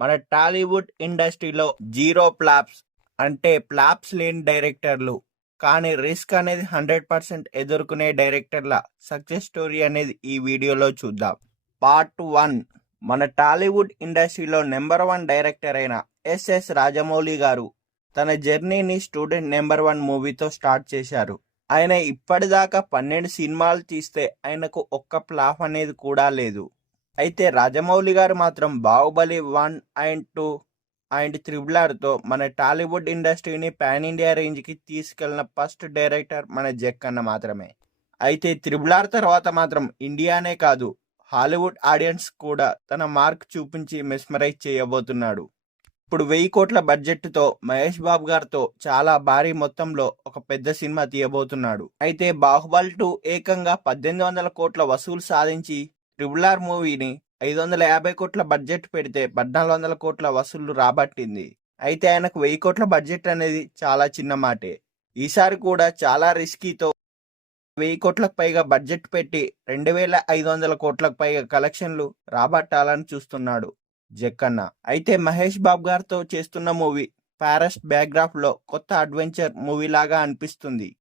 మన టాలీవుడ్ ఇండస్ట్రీలో zero flops అంటే ఫ్లాప్స్ లేని డైరెక్టర్లు, కానీ రిస్క్ అనేది 100% ఎదుర్కొనే డైరెక్టర్ల సక్సెస్ స్టోరీ అనేది ఈ వీడియోలో చూద్దాం. పార్ట్ 1. మన టాలీవుడ్ ఇండస్ట్రీలో నెంబర్ 1 డైరెక్టర్ అయిన ఎస్ఎస్ రాజమౌళి గారు తన జర్నీని స్టూడెంట్ నెంబర్ 1 మూవీతో స్టార్ట్ చేశారు. ఆయన ఇప్పటిదాకా 12 సినిమాలు తీస్తే ఆయనకు ఒక్క ఫ్లాప్ అనేది కూడా లేదు. అయితే రాజమౌళి గారు మాత్రం బాహుబలి 1 అండ్ 2 అండ్ త్రిబుల్ ఆర్తో మన టాలీవుడ్ ఇండస్ట్రీని పాన్ ఇండియా రేంజ్కి తీసుకెళ్లిన ఫస్ట్ డైరెక్టర్ మన జక్కన్న మాత్రమే. అయితే త్రిబుల్ ఆర్ తర్వాత మాత్రం ఇండియానే కాదు, హాలీవుడ్ ఆడియన్స్ కూడా తన మార్క్ చూపించి మెస్మరైజ్ చేయబోతున్నాడు. ఇప్పుడు 1000 కోట్ల బడ్జెట్తో మహేష్ బాబు గారితో చాలా భారీ మొత్తంలో ఒక పెద్ద సినిమా తీయబోతున్నాడు. అయితే బాహుబలి 2 ఏకంగా 1800 కోట్ల వసూలు సాధించి త్రిబుల్ ఆర్ మూవీని 550 కోట్ల బడ్జెట్ పెడితే 1400 కోట్ల వసూళ్లు రాబట్టింది. అయితే ఆయనకు 1000 కోట్ల బడ్జెట్ అనేది చాలా చిన్న మాటే. ఈసారి కూడా చాలా రిస్కీతో 1000 కోట్లకు పైగా బడ్జెట్ పెట్టి 2500 కోట్లకు పైగా కలెక్షన్లు రాబట్టాలని చూస్తున్నాడు జక్కన్న. అయితే మహేష్ బాబు గారితో చేస్తున్న మూవీ ఫారెస్ట్ బ్యాక్డ్రాప్ లో కొత్త అడ్వెంచర్ మూవీ లాగా అనిపిస్తుంది.